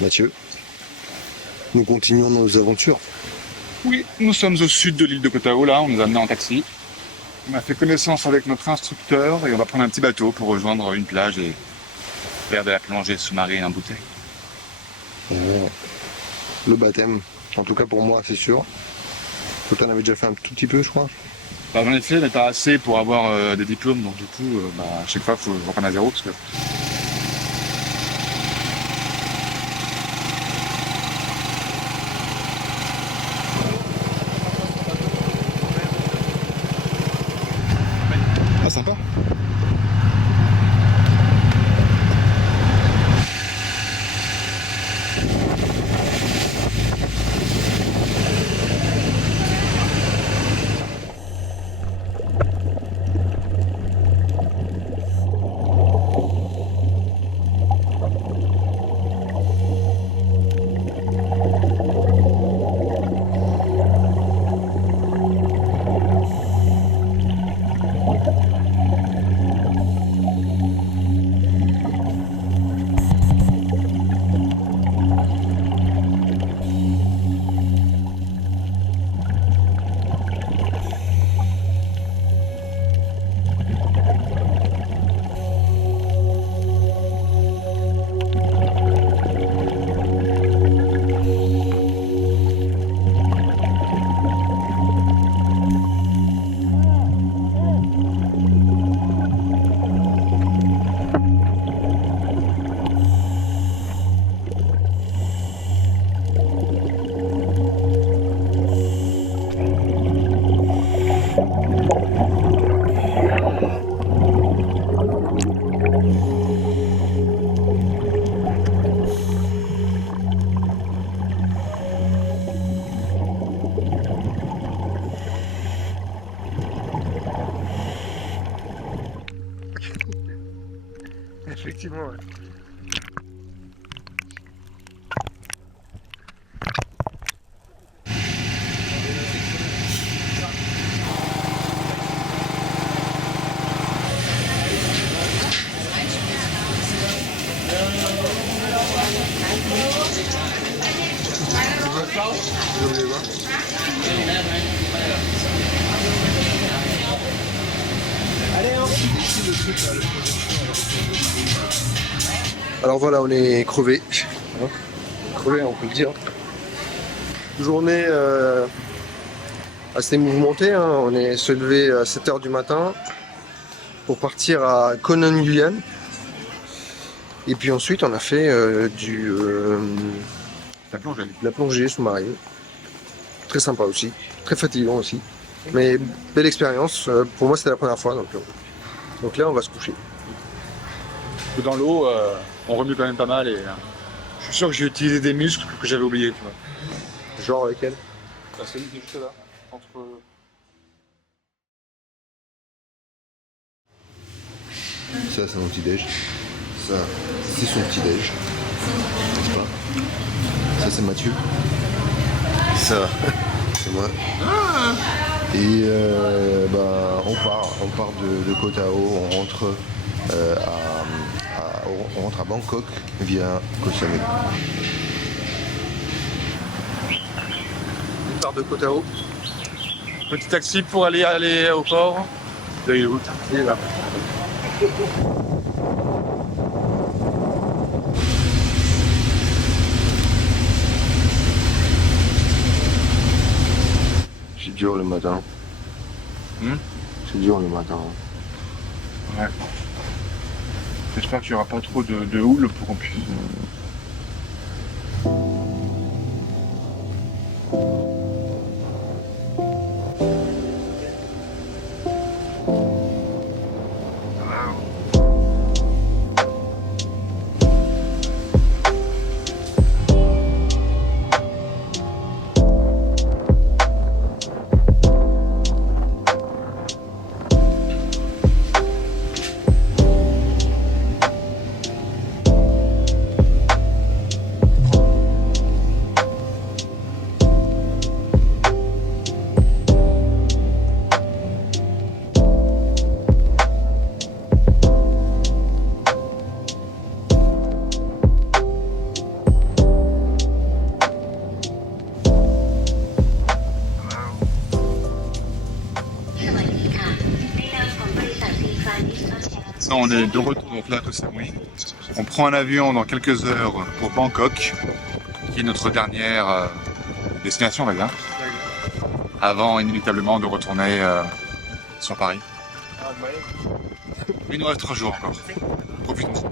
Mathieu, nous continuons nos aventures. Oui, nous sommes au sud de l'île de Koh Tao, là, on nous a amenés en taxi. On a fait connaissance avec notre instructeur et on va prendre un petit bateau pour rejoindre une plage et faire de la plongée sous-marine en bouteille. Le baptême, en tout cas pour moi, c'est sûr. Toi, t'en avais déjà fait un tout petit peu, je crois. Bah, j'en ai fait, mais pas assez pour avoir des diplômes, donc du coup, à chaque fois, il faut reprendre à zéro parce que. Ah, sympa. Effectivement, ouais. Alors voilà, on est crevé. Crevé, on peut le dire. Journée assez mouvementée, hein. On est se levé à 7h du matin pour partir à Koh Nan Yuyan. Et puis ensuite, on a fait La plongée. de la plongée sous-marine. Très sympa aussi, très fatigant aussi. Mais belle expérience. Pour moi, c'était la première fois. Donc là, on va se coucher. Dans l'eau, on remue quand même pas mal et je suis sûr que j'ai utilisé des muscles que j'avais oubliés, tu vois. Genre lequel? C'est juste là, entre. Ça, c'est mon petit-déj. Ça, c'est son petit-déj. N'est-ce pas? Ça, c'est Mathieu. Ça, c'est moi. Et on part de Koh Tao, on rentre à Bangkok via Koh Samui. On part de Koh Tao. Petit taxi pour aller au port. Là, il est où? Il est là. C'est dur le matin. C'est dur le matin. Ouais. J'espère qu'il n'y aura pas trop de houle pour qu'on puisse. maintenant on est de retour donc là à Koh Samui. On prend un avion dans quelques heures pour Bangkok, qui est notre dernière destination, on va dire, avant inévitablement de retourner sur Paris. Il nous reste 3 jours encore. Profitons.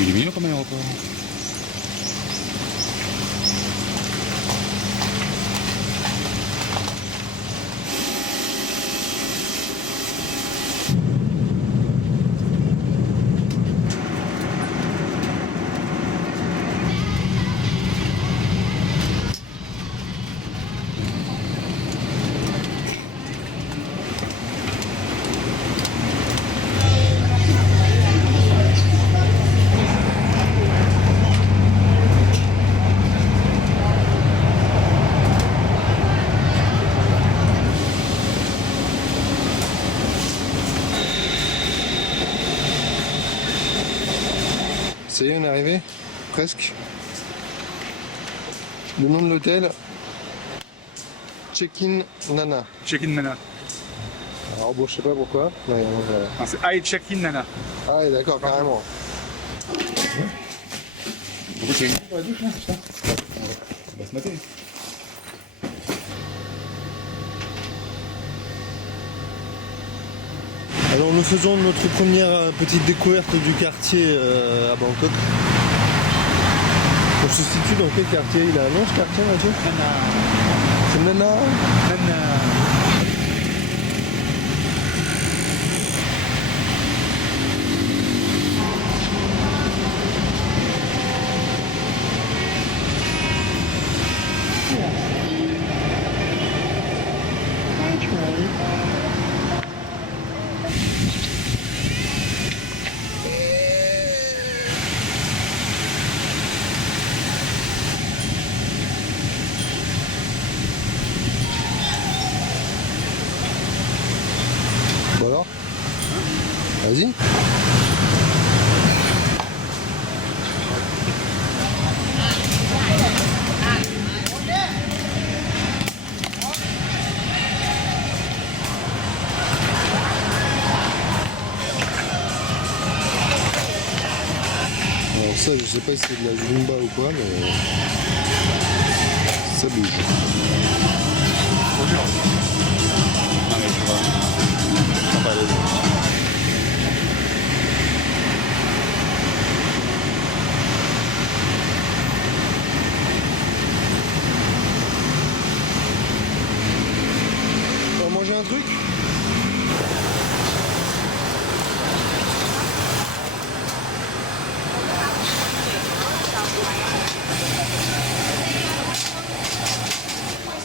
Il est mignon comme aéroport. Ça y est, on est arrivé. Presque. Le nom de l'hôtel, Check-in Nana. Check-in Nana. Alors bon, je sais pas pourquoi. Non, C'est I check-in Nana. Ah ouais, d'accord, carrément. Pourquoi c'est une pour la douche là, putain? On va se mater. Alors nous faisons notre première petite découverte du quartier à Bangkok. On se situe dans quel quartier? Il a un nom ce quartier, Mathieu? Nana. C'est Nana? Nana. Bon alors? Vas-y. Alors ça, je sais pas si c'est de la Zumba ou quoi, mais ça bouge. Bonjour. Non mais tu vois. On va aller. On va manger un truc?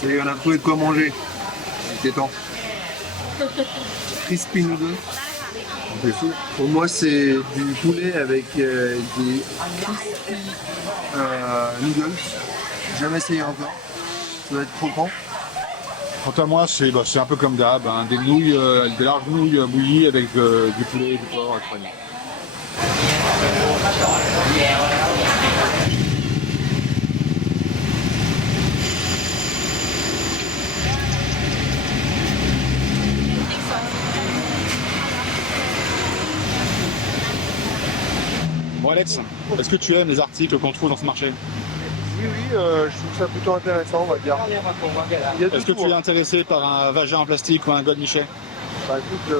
Et on a trouvé de quoi manger. C'est temps. Crispy noodles. Pour moi, c'est du poulet avec des crispy noodles. Jamais essayé encore. Ça va être croquant. Quant à moi, c'est un peu comme d'hab, hein, des nouilles, des larges nouilles bouillies avec du poulet, du porc et compagnie. Bon Alex, est-ce que tu aimes les articles qu'on trouve dans ce marché? Oui, je trouve ça plutôt intéressant, on va dire. Il y a de Est-ce que tout, tu es hein. intéressé par un vagin en plastique ou un godemichet? Bah écoute,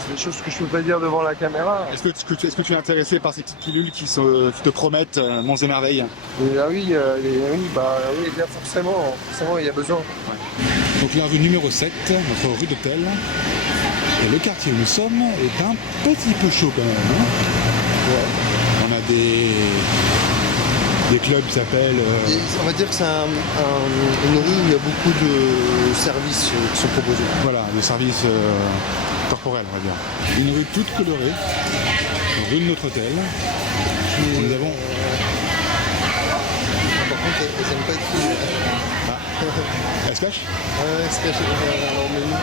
c'est des choses que je peux pas dire devant la caméra. Est-ce que tu es intéressé par ces petites pilules qui te promettent monts et merveilles? Ah oui, oui, bien forcément, il y a besoin. Donc la rue numéro 7, notre rue d'hôtel. Et le quartier où nous sommes est un petit peu chaud quand même. Hein, Ouais. on a des clubs qui s'appellent... Et on va dire que c'est une rue où il y a beaucoup de services qui sont proposés. Voilà, des services corporels, on va dire. Une rue toute colorée, rue de notre hôtel. Nous avons... Par contre, elles n'aiment pas être filmées. Elle se cache? Ouais, c'est caché dans le menu.